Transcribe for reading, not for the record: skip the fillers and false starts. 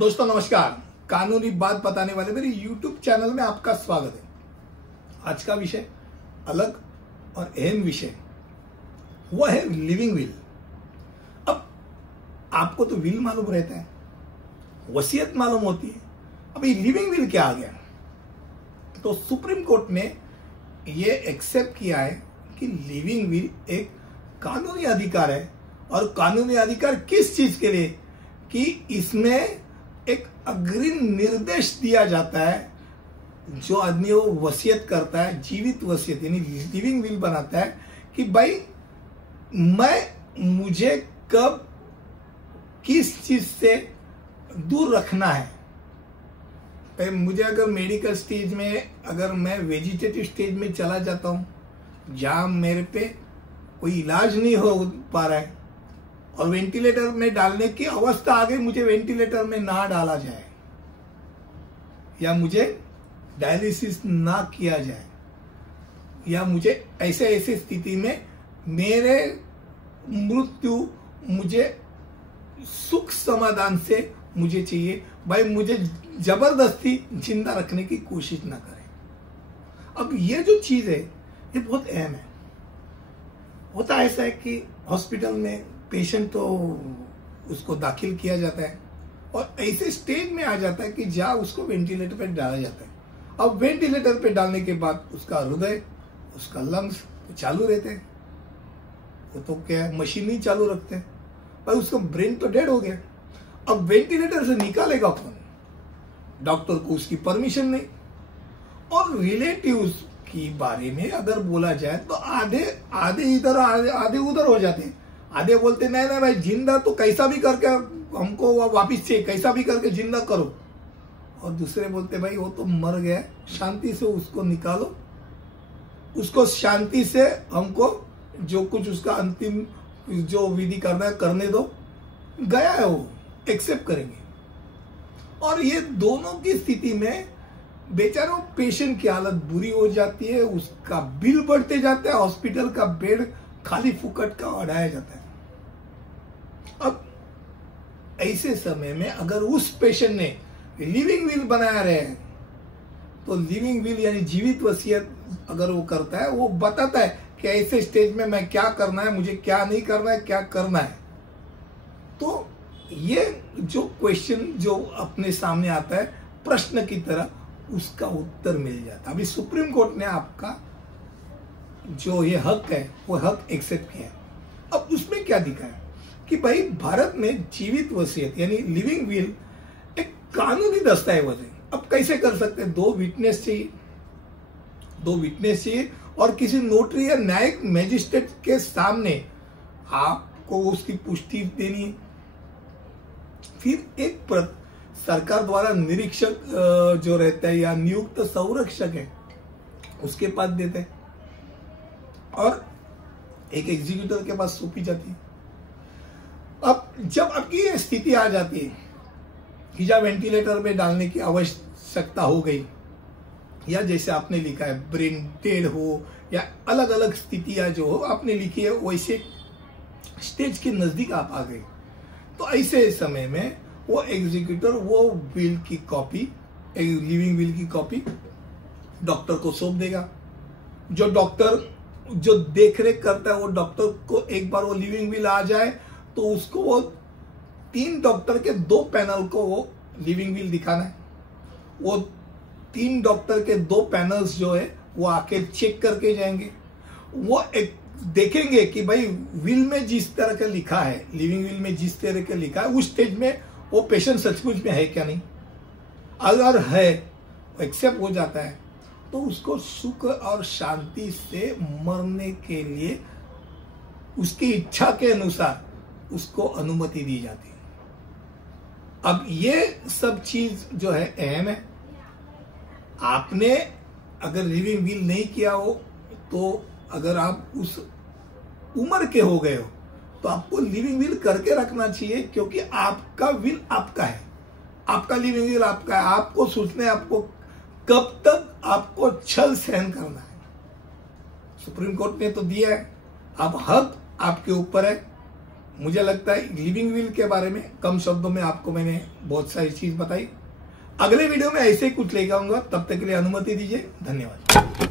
दोस्तों नमस्कार। कानूनी बात बताने वाले मेरे YouTube चैनल में आपका स्वागत है। आज का विषय अलग और अहम विषय वो है लिविंग विल। अब आपको तो विल मालूम रहता है, वसीयत मालूम होती है, अब ये लिविंग विल क्या आ गया? तो सुप्रीम कोर्ट ने ये एक्सेप्ट किया है कि लिविंग विल एक कानूनी अधिकार है। और कानूनी अधिकार किस चीज के लिए? कि इसमें एक अग्रिम निर्देश दिया जाता है। जो आदमी वो वसीयत करता है, जीवित वसीयत यानी लिविंग विल बनाता है कि भाई मुझे कब किस चीज से दूर रखना है। मुझे अगर मेडिकल स्टेज में, अगर मैं वेजिटेटिव स्टेज में चला जाता हूं जहां मेरे पे कोई इलाज नहीं हो पा रहा है और वेंटिलेटर में डालने की अवस्था आ गई, मुझे वेंटिलेटर में ना डाला जाए या मुझे डायलिसिस ना किया जाए या मुझे ऐसे स्थिति में मेरे मृत्यु मुझे सुख समाधान से मुझे चाहिए, भाई मुझे जबरदस्ती जिंदा रखने की कोशिश ना करें। अब ये जो चीज है ये बहुत अहम है। होता ऐसा है कि हॉस्पिटल में पेशेंट तो उसको दाखिल किया जाता है और ऐसे स्टेज में आ जाता है कि जहां उसको वेंटिलेटर पे डाला जाता है। अब वेंटिलेटर पे डालने के बाद उसका हृदय, उसका लंग्स तो चालू रहते हैं, वो तो क्या है मशीन ही चालू रखते हैं, पर उसका ब्रेन तो डेड हो गया। अब वेंटिलेटर से निकालेगा कौन? डॉक्टर को उसकी परमिशन नहीं। और रिलेटिव्स की बारे में अगर बोला जाए तो आधे इधर आधे उधर हो जाते हैं। आधे बोलते नहीं भाई जिंदा तो कैसा भी करके हमको वापिस चाहिए, कैसा भी करके जिंदा करो। और दूसरे बोलते भाई वो तो मर गया, शांति से उसको निकालो, उसको शांति से हमको जो कुछ उसका अंतिम जो विधि करना है करने दो, गया है वो एक्सेप्ट करेंगे। और ये दोनों की स्थिति में बेचारों पेशेंट की हालत बुरी हो जाती है, उसका बिल बढ़ते जाता है, हॉस्पिटल का बेड खाली फुकट का बढ़ाया जाता है। अब ऐसे समय में अगर उस पेशेंट ने लिविंग विल बनाया रहे तो लिविंग विल यानी जीवित वसीयत अगर वो करता है, वो बताता है कि ऐसे स्टेज में मैं क्या करना है, मुझे क्या नहीं करना है, क्या करना है। तो ये जो क्वेश्चन जो अपने सामने आता है प्रश्न की तरह, उसका उत्तर मिल जाता है। अभी सुप्रीम कोर्ट ने आपका जो ये हक है वो हक एक्सेप्ट किया है। अब उसमें क्या दिखा है कि भाई भारत में जीवित वसीयत यानी लिविंग विल एक कानूनी दस्तावेज है। अब कैसे कर सकते हैं? दो विटनेस चाहिए और किसी नोटरी या न्यायिक मैजिस्ट्रेट के सामने आपको उसकी पुष्टि देनी है। फिर एक प्रत सरकार द्वारा निरीक्षक जो रहता है या नियुक्त संरक्षक है उसके पास देते हैं और एक एग्जीक्यूटिव के पास सौंपी जाती है। अब जब आपकी ये स्थिति आ जाती है कि जब वेंटिलेटर में डालने की आवश्यकता हो गई या जैसे आपने लिखा है ब्रेन डेड हो या अलग अलग स्थितियां जो हो आपने लिखी है, वैसे स्टेज के नजदीक आप आ गए, तो ऐसे समय में वो एग्जीक्यूटर वो विल की कॉपी, लिविंग विल की कॉपी डॉक्टर को सौंप देगा। जो डॉक्टर जो देखरेख करता है वो डॉक्टर को एक बार वो लिविंग विल आ जाए तो उसको वो 3 डॉक्टर के 2 पैनल को वो लिविंग विल दिखाना है। वो 3 डॉक्टर के 2 पैनल्स जो है वो आके चेक करके जाएंगे। वो एक देखेंगे कि भाई विल में जिस तरह का लिखा है, लिविंग विल में जिस तरह का लिखा है उस स्टेज में वो पेशेंट सचमुच में है क्या नहीं। अगर है एक्सेप्ट हो जाता है तो उसको सुख और शांति से मरने के लिए उसकी इच्छा के अनुसार उसको अनुमति दी जाती है। अब ये सब चीज जो है अहम है। आपने अगर लिविंग विल नहीं किया हो तो अगर आप उस उम्र के हो गए हो तो आपको लिविंग विल करके रखना चाहिए, क्योंकि आपका विल आपका है, आपका लिविंग विल आपका है। आपको सोचना है आपको कब तक आपको छल सहन करना है। सुप्रीम कोर्ट ने तो दिया है, अब हक आपके ऊपर है। मुझे लगता है लिविंग विल के बारे में कम शब्दों में आपको मैंने बहुत सारी चीज बताई। अगले वीडियो में ऐसे ही कुछ लेकर आऊंगा, तब तक के लिए अनुमति दीजिए। धन्यवाद।